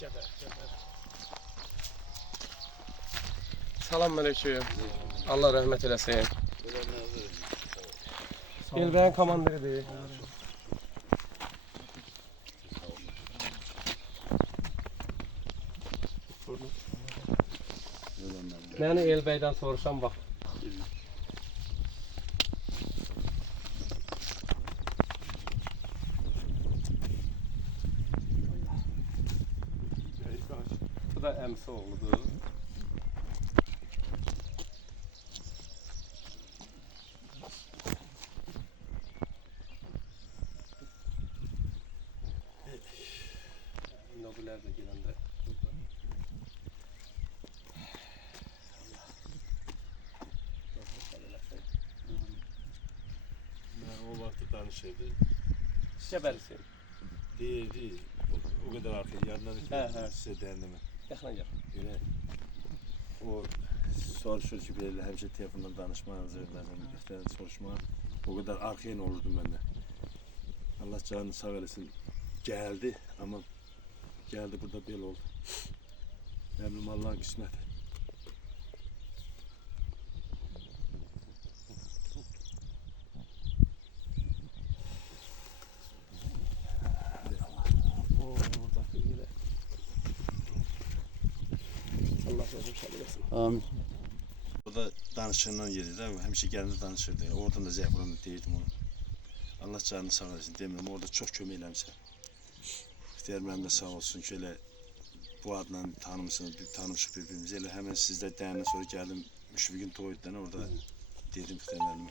Geber. Selamünaleyküm. Allah rahmet eylesin. Elbeğin komandiridir. Məni Elbəydən soruşam bax. Bu da əmsi oğludur. Nobiler de gələndə. O vakti danışırdı. Gəbəlisin. Değil. O kadar artık yandan size değerleme. Yaxına gəl. Öyle. O soruşur ki böyle hemşire telefondan danışmanızı ben soruşma. O kadar arkaya olurdum ben de. Allah canını sağ eylesin. Geldi ama geldi burada böyle oldu. Memnun Allah'ın kısmeti. Allah razı olsun. Amin. O da danışığından yedi de hemşire geldi danışırdı. Oradan da Zehburan'ı değildim onu. Allah canını sağ eylesin demiyorum. Orada çok kömeylemse. İhtiyar mühendis sağ olsun şöyle bu adla tanımışık birbirimizi. Öyle hemen sizde değerine sonra geldim. Müşfik'in doğuyduğundan orada dedim ihtiyarlarıma.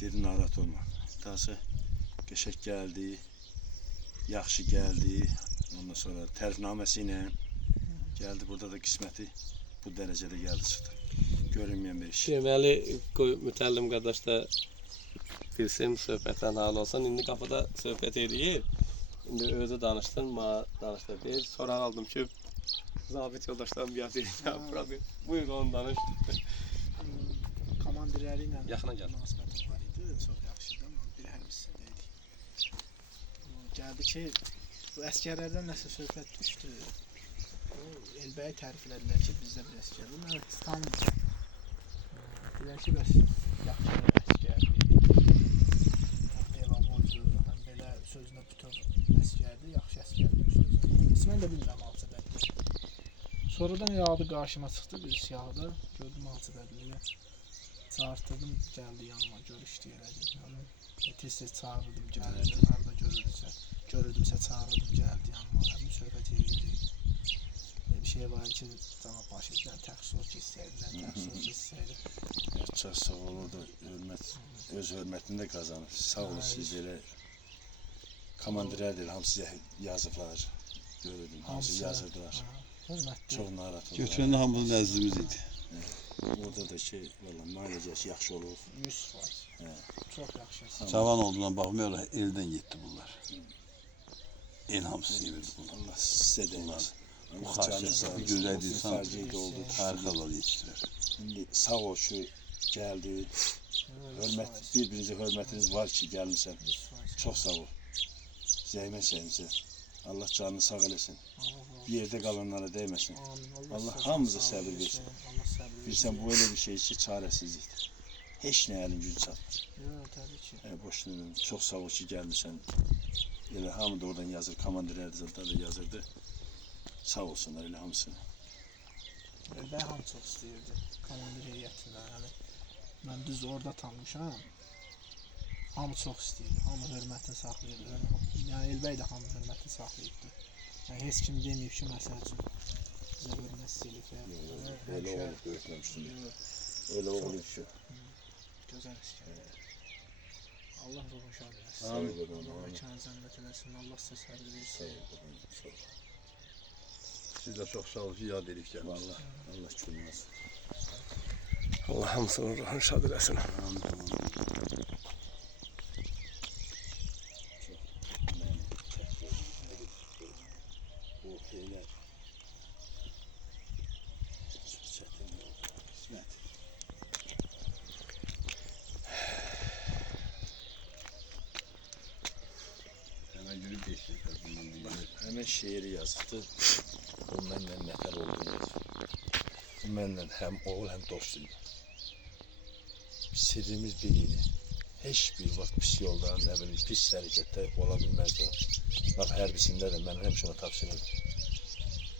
Dedim narahat olma. Daha sonra geçek geldi. Yaxşı geldi. Ondan sonra terifnamesiyle geldi. Burada da kısmeti bu derecede geldi çıktı. Görünmeyen bir iş. Deməli, mütəllim qardaş da bilsin söhbətdən hal olsan. İndi qapıda söhbət edir. İndi özü danışdın, danışdı. Bir soraq aldım ki, zabit yoldaşlarım bir yapayım. Buyur onu danış. Komandirləri ilə Yaxına gəl. münasibətim var idi. Çox yaxşıdır amma bir həmisi deyil. Gəldi ki, bu əsgərlərdən nəsə söhbət düşdü. O Elbəyi tərif elədilər ki, bizdə bir əsgər. Mən tanımıyorum. Dedilər ki, bəs yaxşı əsgərdir. Devam oldu. Həm belə sözünə bütöv əsgərdir, yaxşı əsgərdir. Mən də bilmirəm Alçabədli. Sonradan adı qarşıma çıxdı bir siyahıda. Gördüm Alçabədliyə. Çağırtırdım, gəldi yanıma, görüşdü elədi. Tez-tez çağırırdım, gəlirdi. Harada görürdümsə çağırırdım, gəldi yanıma. Həmin söhbət edirdik. Bir şey var ki, cavab başı edən təxsus istəyirlər. Çok sağ olurdu. Öz hürmetini de kazanır. Sağ olun siz böyle komandirler değil, hamısı yazıflar. Gördüm, hamısı yazırdılar. Çok narahat oldular. Götürəndə hamımız nəzdimiz idi. Orada da valla mailecəsi yaxşı olur. 100%. Çox yaxşı. Cavan olduğuna baxmayaraq eldən getdi bunlar. El hamısı yemirdi bunlar. Allah size de olmaz. Bu xasiyyətləri gözlədiysən tarix alalı yetişdirir. Şimdi sağ ol şu geldi. Birbirinize hürmetiniz var ki gelmişsen. Çok sağ ol. Zəhmət çəkmisən. Allah canını sağ eləsin. Bir yerde kalanlara değmesin. Allah hamımıza sabır versin. Bilsən bu öyle bir şey ki çaresizlikdir. Heç nə əlin gücü çatmır. Boşuna çok sağ ol ki gelmişsən. Elə hamı da oradan yazır. Komandirlər da yazırdı. Sağ olsunlar elə hamısını. Ben hamı çox istəyirdi komandir heyətindən. Yəni mən düz orada tanımışam. Hamı çox istəyirdi. Hamı hörmətini saxlayırdı. Yəni Elbəy də hamı hörmətini saxlayırdı. Yəni heç kim deməyib ki, məsəl üçün bizə hörmət istəyirdi. Öyle olub öyrətməmişdim. Öyle olub ki. Gözəl istəyirdi. Allah ruhunu şad eləsin. Amin. Allah məkanı cənnət eləsin. Allah sizə səbir versin. Siz də çox sağ olun ki, yad edib gəlmişsiniz. Vallahi Allah külmez. Allah hamısının ruhunu şad eləsin. Bu şeyler çok çetin oldu. Kısmet. Hemen yürüyüp geçtik. Hemen şiiri yazıbdı. O məndən nətər olduğunu yazıb. O mənlə həm oğul, həm dost idi. Sirrimiz bir idi. Heç bir vaxt pis yolda, nə bilim, pis hərəkətdə ola bilməzdi o. Bax, hərbisində də mən həmişə ona tapşırırdım.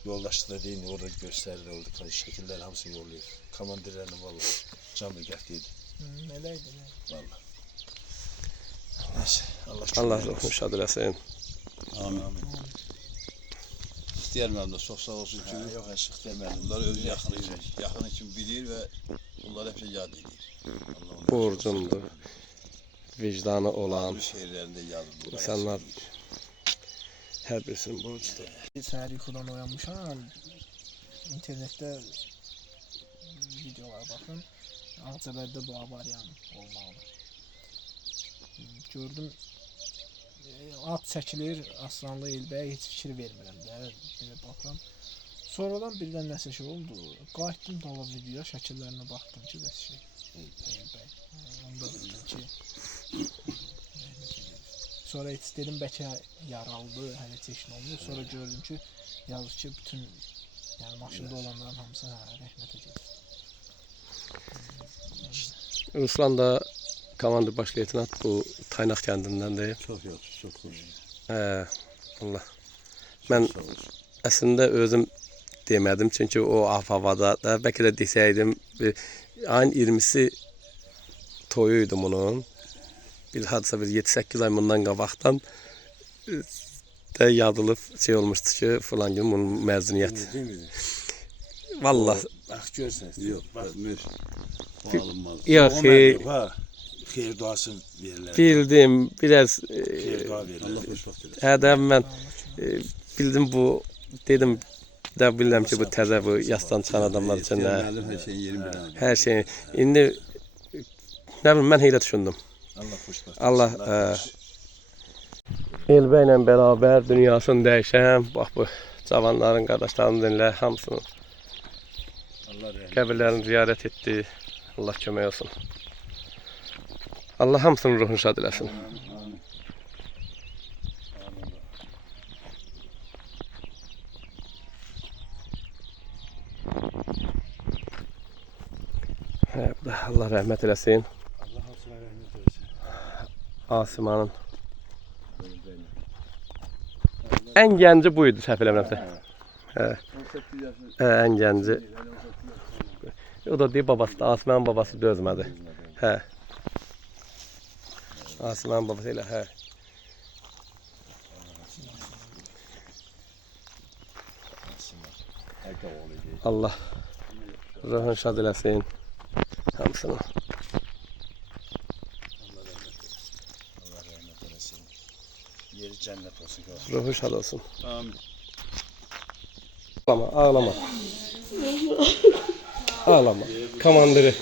Yoldaşlıqda deyin, orada göstərir, orada şəkillər hamısını yollayır. Komandirlərin vallahi can bir qəftiydi. Elə idi. Vallahi. Neyse, Allah Allah ruhunu şad eləsin. Amin. İhtiyar müəllim də çox sağ olsun ki, Yox, əşıq demədim. bunlar öz yaxını için bilir və bunları həmişə yad edir. Allah onları Borcumdur. Vicdanı olan Bu şeirlərində yazır. insanlar hər birisinin borcudur. Səhər yuxudan oyanmışam. İnternetdə videolara baxın. Ağcabədidə bu avariyan olmalı. Gördüm at çəkilir, Aslanlı Elbəyə heç fikir vermirəm də, belə baxıram. Sonradan birdən nəsə şey oldu. Qayıtdım dala videoya, şəkillərinə baxdım ki, bəs şey Elbəy. Onda bildim ki sonra heç dedim bəlkə yaralıdı, hələ çəkin olmuyor. Sonra gördüm ki, yazır ki, bütün yəni maşında olanların hamısı rəhmətə gedir. Ruslan da komandır baş leytenant bu Taynaq kəndindəndir. Çox yaxşı, çox xoş. Allah. Mən əslində özüm demədim çünki o havada da bəlkə də desəydim ayın 20-si toyuydu bunun. Bir hadisə bir 7-8 ay bundan qabaqdan da yazılıb şey olmuşdu ki falan gün bunun məzuniyyəti. Vallahi Bax, görsən. Yox, baxmır. O alınmaz. yox, Xeyir duası verirlər. bildim biraz Xeyir dua verirlər. Allah xoşbəxt eləsin. Ədəm mən bildim bu dedim də bilirəm ki bu təzə bu yasdan çıxan adamlar üçün İhtiyar müəllim hər şeyin yerini bilən. hər şey indi nə bilim mən elə düşündüm. Allah xoşbəxt. Allah Elbə ilə bərabər dünyasını dəyişən bax bu cavanların qardaşlarının dinlə hamısını Allah rəhmət. qəbirlərini ziyarət etdi. Allah kömək olsun. Allah hamısının ruhunu şad eləsin. Allah rəhmət eləsin. Allah hamısına rəhmət eləsin. Asimanın ən gənci bu idi səhv eləmirəmsə. 18 yaşında. Ən gənci. O da deyir babası da Asimanın babası dözmədi. Hə. Asimanın babası elə hə. Allah ruhunu şad eləsin. Hamısını. Allah rəhmət eləsin. Yeri cənnət olsun. Ruhu şad olsun. Amin. Ağlama, ağlama. Ağlama. Komandiri.